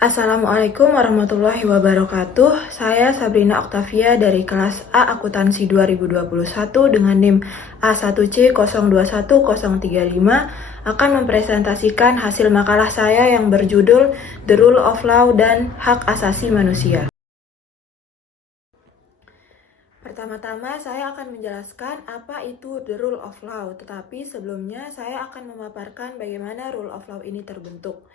Assalamualaikum warahmatullahi wabarakatuh. Saya Sabrina Oktavia dari kelas A Akuntansi 2021 dengan NIM A1C021035 akan mempresentasikan hasil makalah saya yang berjudul The Rule of Law dan Hak Asasi Manusia. Pertama-tama saya akan menjelaskan apa itu The Rule of Law, tetapi sebelumnya saya akan memaparkan bagaimana Rule of Law ini terbentuk.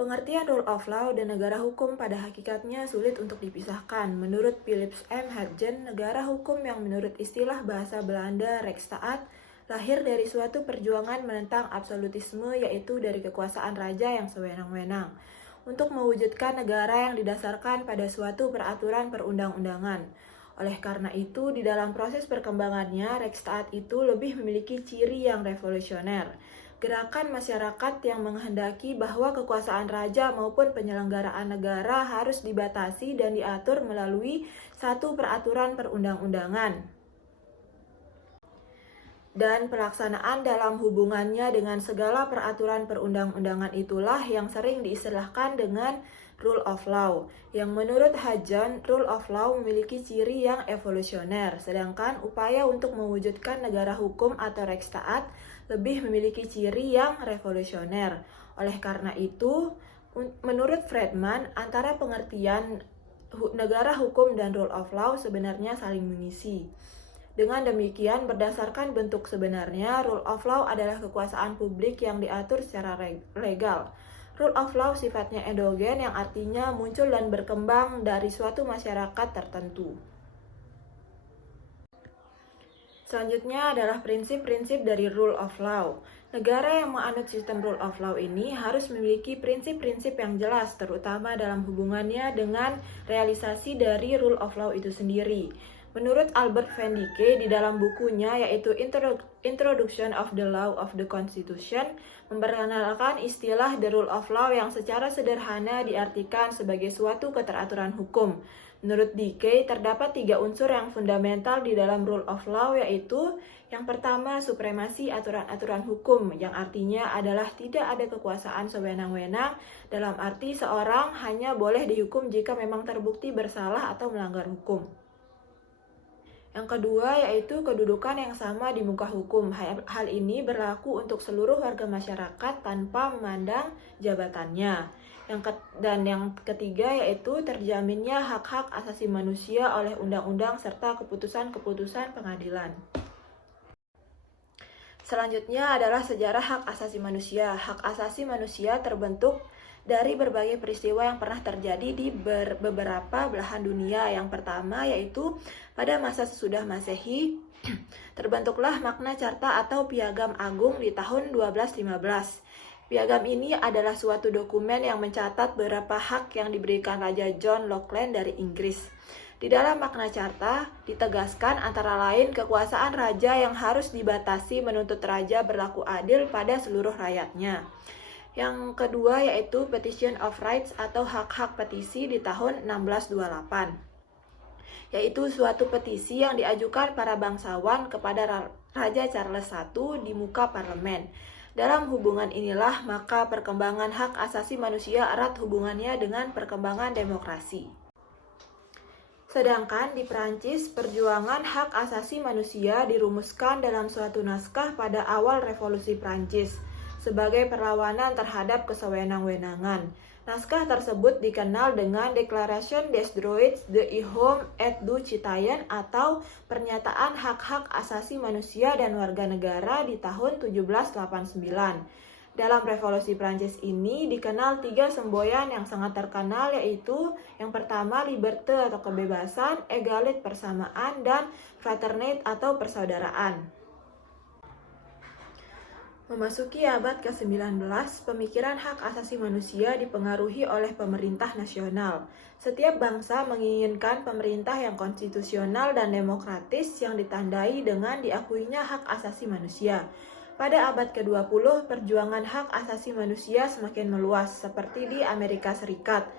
Pengertian rule of law dan negara hukum pada hakikatnya sulit untuk dipisahkan. Menurut Philips M. Hadgen, negara hukum yang menurut istilah bahasa Belanda Rechtsstaat lahir dari suatu perjuangan menentang absolutisme, yaitu dari kekuasaan raja yang sewenang-wenang, untuk mewujudkan negara yang didasarkan pada suatu peraturan perundang-undangan. Oleh karena itu, di dalam proses perkembangannya, Rechtsstaat itu lebih memiliki ciri yang revolusioner. Gerakan masyarakat yang menghendaki bahwa kekuasaan raja maupun penyelenggaraan negara harus dibatasi dan diatur melalui satu peraturan perundang-undangan. Dan pelaksanaan dalam hubungannya dengan segala peraturan perundang-undangan itulah yang sering diistilahkan dengan Rule of Law, yang menurut Hadgen, Rule of Law memiliki ciri yang evolusioner, sedangkan upaya untuk mewujudkan negara hukum atau Rechtsstaat lebih memiliki ciri yang revolusioner. Oleh karena itu, menurut Friedman, antara pengertian negara hukum dan Rule of Law sebenarnya saling mengisi. Dengan demikian, berdasarkan bentuk sebenarnya, Rule of Law adalah kekuasaan publik yang diatur secara legal. Rule of Law sifatnya endogen, yang artinya muncul dan berkembang dari suatu masyarakat tertentu. Selanjutnya adalah prinsip-prinsip dari Rule of Law. Negara yang menganut sistem Rule of Law ini harus memiliki prinsip-prinsip yang jelas, terutama dalam hubungannya dengan realisasi dari Rule of Law itu sendiri. Menurut Albert Van Dijk di dalam bukunya yaitu Introduction of the Law of the Constitution, memperkenalkan istilah The Rule of Law yang secara sederhana diartikan sebagai suatu keteraturan hukum. Menurut Dijk, terdapat 3 unsur yang fundamental di dalam Rule of Law, yaitu yang pertama, supremasi aturan-aturan hukum, yang artinya adalah tidak ada kekuasaan sewenang-wenang, dalam arti seorang hanya boleh dihukum jika memang terbukti bersalah atau melanggar hukum. Yang kedua yaitu kedudukan yang sama di muka hukum. Hal ini berlaku untuk seluruh warga masyarakat tanpa memandang jabatannya. Dan yang ketiga yaitu terjaminnya hak-hak asasi manusia oleh undang-undang serta keputusan-keputusan pengadilan. Selanjutnya adalah sejarah hak asasi manusia. Hak asasi manusia terbentuk dari berbagai peristiwa yang pernah terjadi di beberapa belahan dunia. Yang pertama yaitu pada masa sesudah Masehi, terbentuklah Magna Carta atau Piagam Agung di tahun 1215. Piagam ini adalah suatu dokumen yang mencatat beberapa hak yang diberikan Raja John Lackland dari Inggris. Di dalam Magna Carta ditegaskan antara lain kekuasaan raja yang harus dibatasi menuntut raja berlaku adil pada seluruh rakyatnya. Yang kedua yaitu Petition of Rights atau hak-hak petisi di tahun 1628. Yaitu suatu petisi yang diajukan para bangsawan kepada Raja Charles I di muka parlemen. Dalam hubungan inilah maka perkembangan hak asasi manusia erat hubungannya dengan perkembangan demokrasi. Sedangkan di Prancis, perjuangan hak asasi manusia dirumuskan dalam suatu naskah pada awal revolusi Prancis sebagai perlawanan terhadap kesewenang-wenangan. Naskah tersebut dikenal dengan Declaration des droits de l'homme et du citoyen atau Pernyataan Hak-Hak Asasi Manusia dan Warga Negara di tahun 1789. Dalam revolusi Prancis ini dikenal 3 semboyan yang sangat terkenal, yaitu yang pertama liberté atau kebebasan, égalité persamaan, dan fraternité atau persaudaraan. Memasuki abad ke-19, pemikiran hak asasi manusia dipengaruhi oleh pemerintah nasional. Setiap bangsa menginginkan pemerintah yang konstitusional dan demokratis yang ditandai dengan diakuinya hak asasi manusia. Pada abad ke-20, perjuangan hak asasi manusia semakin meluas, seperti di Amerika Serikat.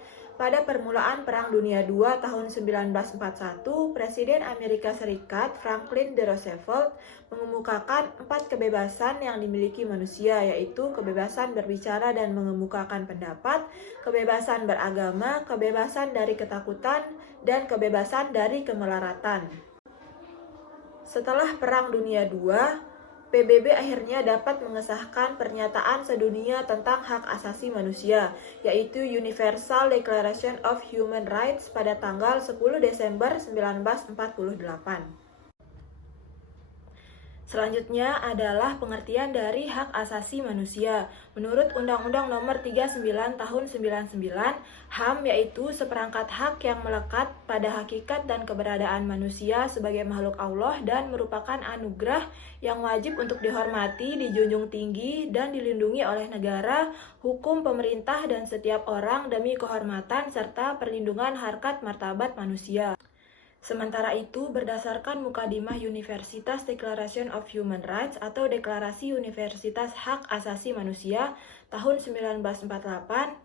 Pada permulaan Perang Dunia II tahun 1941, Presiden Amerika Serikat Franklin D. Roosevelt mengemukakan 4 kebebasan yang dimiliki manusia, yaitu kebebasan berbicara dan mengemukakan pendapat, kebebasan beragama, kebebasan dari ketakutan, dan kebebasan dari kemelaratan. Setelah Perang Dunia II, PBB akhirnya dapat mengesahkan pernyataan sedunia tentang hak asasi manusia, yaitu Universal Declaration of Human Rights pada tanggal 10 Desember 1948. Selanjutnya adalah pengertian dari hak asasi manusia. Menurut Undang-Undang Nomor 39 Tahun 99, HAM yaitu seperangkat hak yang melekat pada hakikat dan keberadaan manusia sebagai makhluk Allah dan merupakan anugerah yang wajib untuk dihormati, dijunjung tinggi, dan dilindungi oleh negara, hukum, pemerintah, dan setiap orang demi kehormatan serta perlindungan harkat martabat manusia. Sementara itu, berdasarkan Mukadimah Universitas Declaration of Human Rights atau Deklarasi Universitas Hak Asasi Manusia tahun 1948,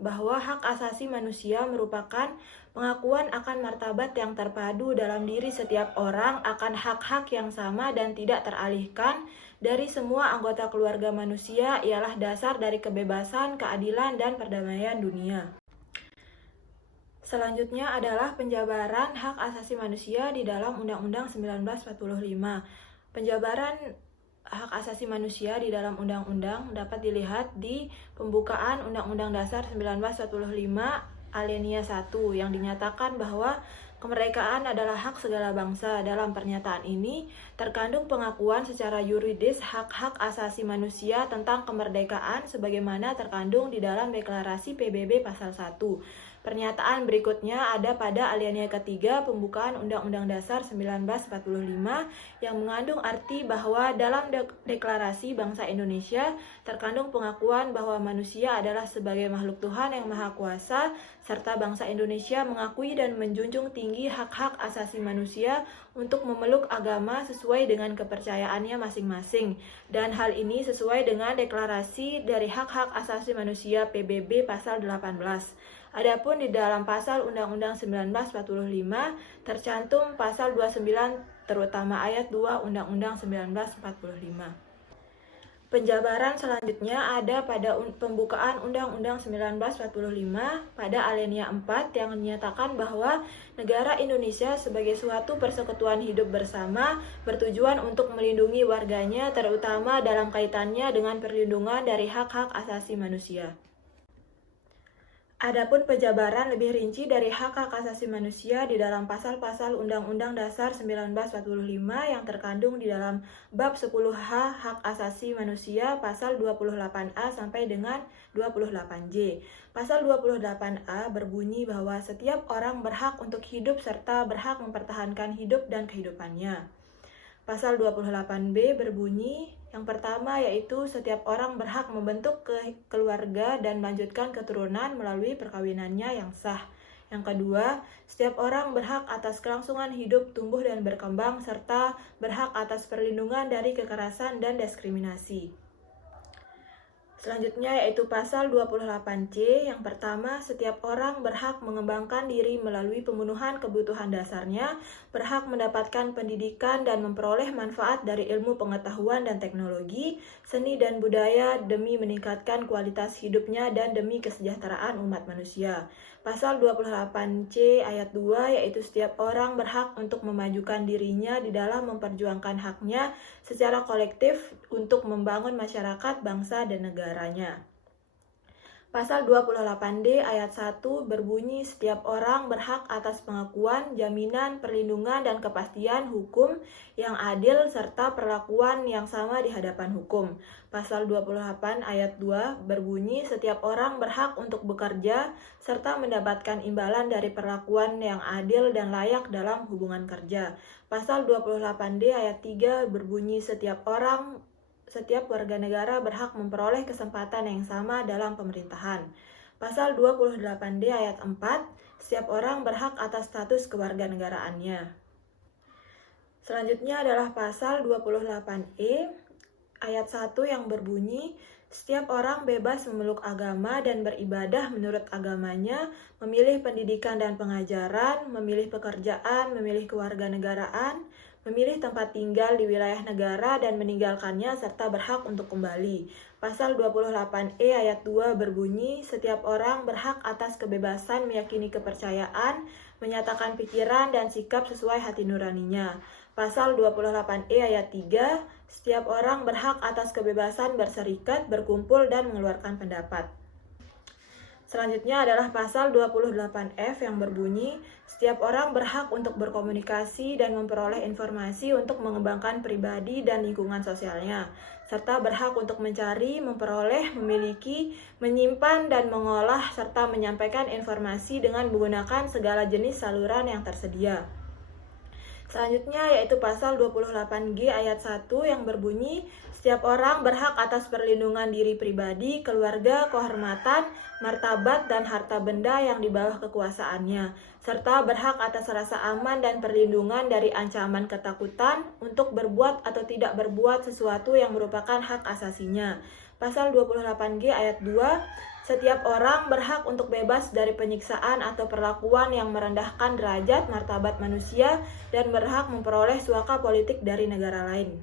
bahwa hak asasi manusia merupakan pengakuan akan martabat yang terpadu dalam diri setiap orang akan hak-hak yang sama dan tidak teralihkan dari semua anggota keluarga manusia, ialah dasar dari kebebasan, keadilan, dan perdamaian dunia. Selanjutnya adalah penjabaran hak asasi manusia di dalam Undang-Undang 1945. Penjabaran hak asasi manusia di dalam undang-undang dapat dilihat di pembukaan Undang-Undang Dasar 1945 Alinea 1 yang dinyatakan bahwa kemerdekaan adalah hak segala bangsa. Dalam pernyataan ini terkandung pengakuan secara yuridis hak-hak asasi manusia tentang kemerdekaan sebagaimana terkandung di dalam Deklarasi PBB Pasal 1. Pernyataan berikutnya ada pada alinea ketiga pembukaan Undang-Undang Dasar 1945 yang mengandung arti bahwa dalam Deklarasi Bangsa Indonesia terkandung pengakuan bahwa manusia adalah sebagai makhluk Tuhan yang Maha Kuasa, serta bangsa Indonesia mengakui dan menjunjung tinggi hak-hak asasi manusia untuk memeluk agama sesuai dengan kepercayaannya masing-masing. Dan hal ini sesuai dengan Deklarasi dari Hak-Hak Asasi Manusia PBB Pasal 18. Adapun di dalam pasal Undang-Undang 1945 tercantum pasal 29 terutama ayat 2 Undang-Undang 1945. Penjabaran selanjutnya ada pada pembukaan Undang-Undang 1945 pada alinea 4 yang menyatakan bahwa negara Indonesia sebagai suatu persekutuan hidup bersama bertujuan untuk melindungi warganya terutama dalam kaitannya dengan perlindungan dari hak-hak asasi manusia. Adapun penjabaran lebih rinci dari hak-hak asasi manusia di dalam pasal-pasal Undang-Undang Dasar 1945 yang terkandung di dalam bab 10H Hak Asasi Manusia pasal 28A sampai dengan 28J. Pasal 28A berbunyi bahwa setiap orang berhak untuk hidup serta berhak mempertahankan hidup dan kehidupannya. Pasal 28B berbunyi yang pertama yaitu setiap orang berhak membentuk keluarga dan melanjutkan keturunan melalui perkawinannya yang sah. Yang kedua, setiap orang berhak atas kelangsungan hidup, tumbuh dan berkembang serta berhak atas perlindungan dari kekerasan dan diskriminasi. Selanjutnya yaitu pasal 28C yang pertama, setiap orang berhak mengembangkan diri melalui pemenuhan kebutuhan dasarnya, berhak mendapatkan pendidikan dan memperoleh manfaat dari ilmu pengetahuan dan teknologi, seni dan budaya demi meningkatkan kualitas hidupnya dan demi kesejahteraan umat manusia. Pasal 28C ayat 2 yaitu setiap orang berhak untuk memajukan dirinya di dalam memperjuangkan haknya secara kolektif untuk membangun masyarakat, bangsa, dan negaranya. Pasal 28D ayat 1 berbunyi setiap orang berhak atas pengakuan, jaminan, perlindungan, dan kepastian hukum yang adil serta perlakuan yang sama di hadapan hukum. Pasal 28 ayat 2 berbunyi setiap orang berhak untuk bekerja serta mendapatkan imbalan dari perlakuan yang adil dan layak dalam hubungan kerja. Pasal 28D ayat 3 berbunyi setiap warga negara berhak memperoleh kesempatan yang sama dalam pemerintahan. Pasal 28D ayat 4, setiap orang berhak atas status kewarganegaraannya. Selanjutnya adalah pasal 28E ayat 1 yang berbunyi, Setiap orang bebas memeluk agama dan beribadah menurut agamanya, memilih pendidikan dan pengajaran, memilih pekerjaan, memilih kewarganegaraan, memilih tempat tinggal di wilayah negara dan meninggalkannya serta berhak untuk kembali. Pasal 28E ayat 2 berbunyi, setiap orang berhak atas kebebasan meyakini kepercayaan, menyatakan pikiran dan sikap sesuai hati nuraninya. Pasal 28E ayat 3, setiap orang berhak atas kebebasan berserikat, berkumpul, dan mengeluarkan pendapat. Selanjutnya adalah pasal 28F yang berbunyi, setiap orang berhak untuk berkomunikasi dan memperoleh informasi untuk mengembangkan pribadi dan lingkungan sosialnya, serta berhak untuk mencari, memperoleh, memiliki, menyimpan, dan mengolah, serta menyampaikan informasi dengan menggunakan segala jenis saluran yang tersedia. Selanjutnya yaitu pasal 28G ayat 1 yang berbunyi, setiap orang berhak atas perlindungan diri pribadi, keluarga, kehormatan, martabat, dan harta benda yang di bawah kekuasaannya, serta berhak atas rasa aman dan perlindungan dari ancaman ketakutan untuk berbuat atau tidak berbuat sesuatu yang merupakan hak asasinya. Pasal 28G ayat 2, setiap orang berhak untuk bebas dari penyiksaan atau perlakuan yang merendahkan derajat martabat manusia dan berhak memperoleh suaka politik dari negara lain.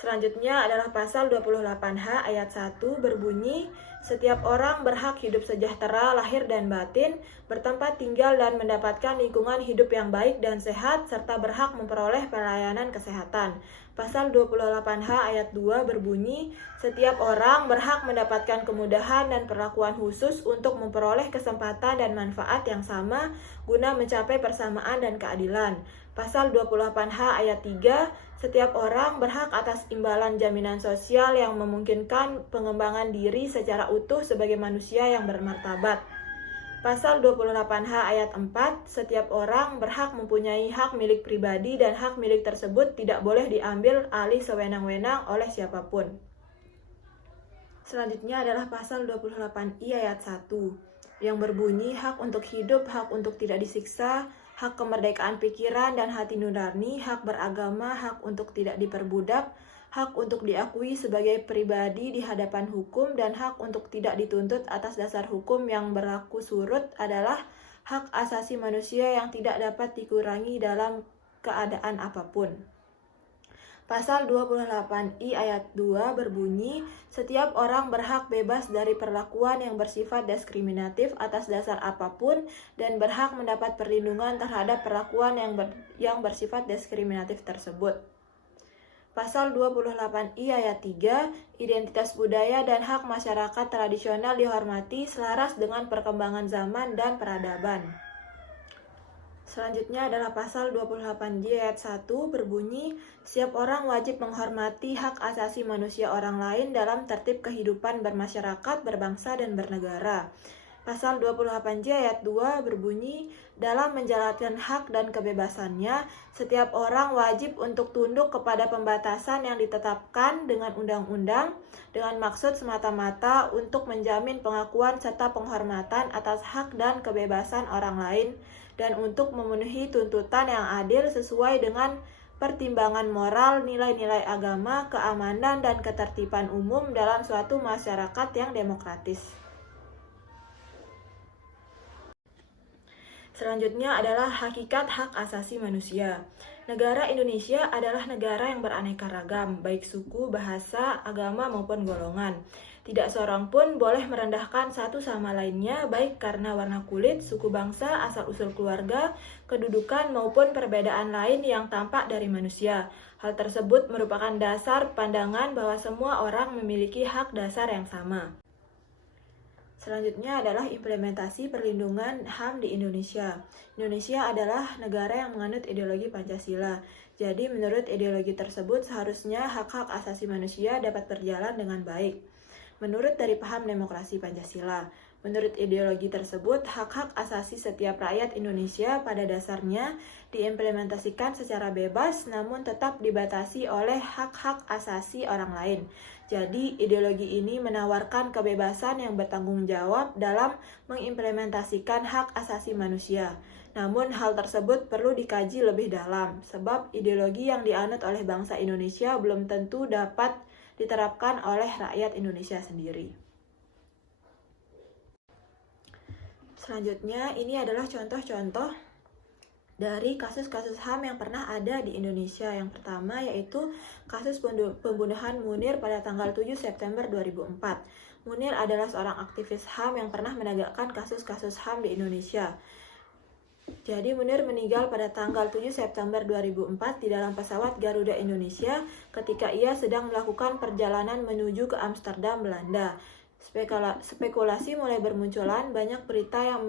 Selanjutnya adalah pasal 28H ayat 1 berbunyi, setiap orang berhak hidup sejahtera lahir dan batin, bertempat tinggal dan mendapatkan lingkungan hidup yang baik dan sehat, serta berhak memperoleh pelayanan kesehatan. Pasal 28H ayat 2 berbunyi, setiap orang berhak mendapatkan kemudahan dan perlakuan khusus untuk memperoleh kesempatan dan manfaat yang sama guna mencapai persamaan dan keadilan. Pasal 28H ayat 3, setiap orang berhak atas imbalan jaminan sosial yang memungkinkan pengembangan diri secara utuh sebagai manusia yang bermartabat. Pasal 28H ayat 4, setiap orang berhak mempunyai hak milik pribadi dan hak milik tersebut tidak boleh diambil alih sewenang-wenang oleh siapapun. Selanjutnya adalah pasal 28I ayat 1 yang berbunyi hak untuk hidup, hak untuk tidak disiksa, hak kemerdekaan pikiran dan hati nurani, hak beragama, hak untuk tidak diperbudak, hak untuk diakui sebagai pribadi di hadapan hukum, dan hak untuk tidak dituntut atas dasar hukum yang berlaku surut adalah hak asasi manusia yang tidak dapat dikurangi dalam keadaan apapun. Pasal 28I ayat 2 berbunyi, setiap orang berhak bebas dari perlakuan yang bersifat diskriminatif atas dasar apapun dan berhak mendapat perlindungan terhadap perlakuan yang bersifat diskriminatif tersebut. Pasal 28I ayat 3, identitas budaya dan hak masyarakat tradisional dihormati selaras dengan perkembangan zaman dan peradaban. Selanjutnya adalah pasal 28J ayat 1 berbunyi, setiap orang wajib menghormati hak asasi manusia orang lain dalam tertib kehidupan bermasyarakat, berbangsa, dan bernegara. Pasal 28J ayat 2 berbunyi, dalam menjalankan hak dan kebebasannya, setiap orang wajib untuk tunduk kepada pembatasan yang ditetapkan dengan undang-undang dengan maksud semata-mata untuk menjamin pengakuan serta penghormatan atas hak dan kebebasan orang lain dan untuk memenuhi tuntutan yang adil sesuai dengan pertimbangan moral, nilai-nilai agama, keamanan, dan ketertiban umum dalam suatu masyarakat yang demokratis. Selanjutnya adalah hakikat hak asasi manusia. Negara Indonesia adalah negara yang beraneka ragam, baik suku, bahasa, agama, maupun golongan. Tidak seorang pun boleh merendahkan satu sama lainnya, baik karena warna kulit, suku bangsa, asal-usul keluarga, kedudukan, maupun perbedaan lain yang tampak dari manusia. Hal tersebut merupakan dasar pandangan bahwa semua orang memiliki hak dasar yang sama. Selanjutnya adalah implementasi perlindungan HAM di Indonesia. Indonesia adalah negara yang menganut ideologi Pancasila. Jadi menurut ideologi tersebut seharusnya hak-hak asasi manusia dapat berjalan dengan baik. Menurut dari paham demokrasi Pancasila, menurut ideologi tersebut hak-hak asasi setiap rakyat Indonesia pada dasarnya diimplementasikan secara bebas namun tetap dibatasi oleh hak-hak asasi orang lain. Jadi, ideologi ini menawarkan kebebasan yang bertanggung jawab dalam mengimplementasikan hak asasi manusia. Namun, hal tersebut perlu dikaji lebih dalam, sebab ideologi yang dianut oleh bangsa Indonesia belum tentu dapat diterapkan oleh rakyat Indonesia sendiri. Selanjutnya, ini adalah contoh-contoh dari kasus-kasus HAM yang pernah ada di Indonesia. Yang pertama yaitu kasus pembunuhan Munir pada tanggal 7 September 2004. Munir adalah seorang aktivis HAM yang pernah menegakkan kasus-kasus HAM di Indonesia. Jadi Munir meninggal pada tanggal 7 September 2004 di dalam pesawat Garuda Indonesia ketika ia sedang melakukan perjalanan menuju ke Amsterdam, Belanda. Spekulasi mulai bermunculan, banyak berita yang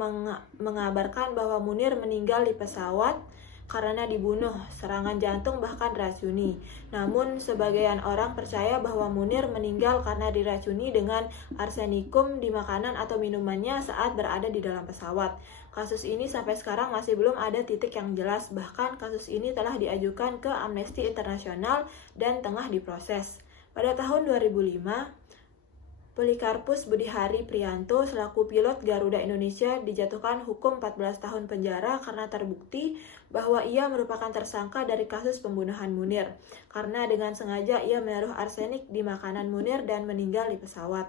mengabarkan bahwa Munir meninggal di pesawat karena dibunuh, serangan jantung bahkan diracuni. Namun sebagian orang percaya bahwa Munir meninggal karena diracuni dengan arsenikum di makanan atau minumannya saat berada di dalam pesawat. Kasus ini sampai sekarang masih belum ada titik yang jelas, bahkan kasus ini telah diajukan ke Amnesty International dan tengah diproses. Pada tahun 2005, Polikarpus Budihari Priyanto selaku pilot Garuda Indonesia dijatuhkan hukum 14 tahun penjara karena terbukti bahwa ia merupakan tersangka dari kasus pembunuhan Munir karena dengan sengaja ia menaruh arsenik di makanan Munir dan meninggal di pesawat.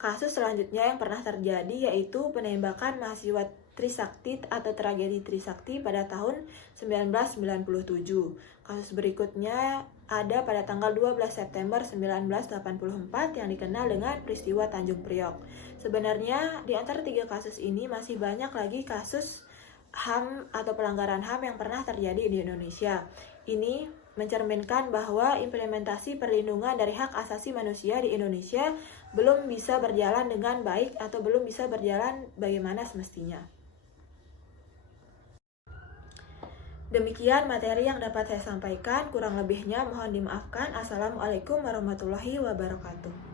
Kasus selanjutnya yang pernah terjadi yaitu penembakan mahasiswa Trisakti atau tragedi Trisakti pada tahun 1997. Kasus berikutnya ada pada tanggal 12 September 1984 yang dikenal dengan peristiwa Tanjung Priok. Sebenarnya di antara tiga kasus ini masih banyak lagi kasus HAM atau pelanggaran HAM yang pernah terjadi di Indonesia. Ini mencerminkan bahwa implementasi perlindungan dari hak asasi manusia di Indonesia belum bisa berjalan dengan baik atau belum bisa berjalan bagaimana semestinya. Demikian materi yang dapat saya sampaikan, kurang lebihnya mohon dimaafkan. Assalamualaikum warahmatullahi wabarakatuh.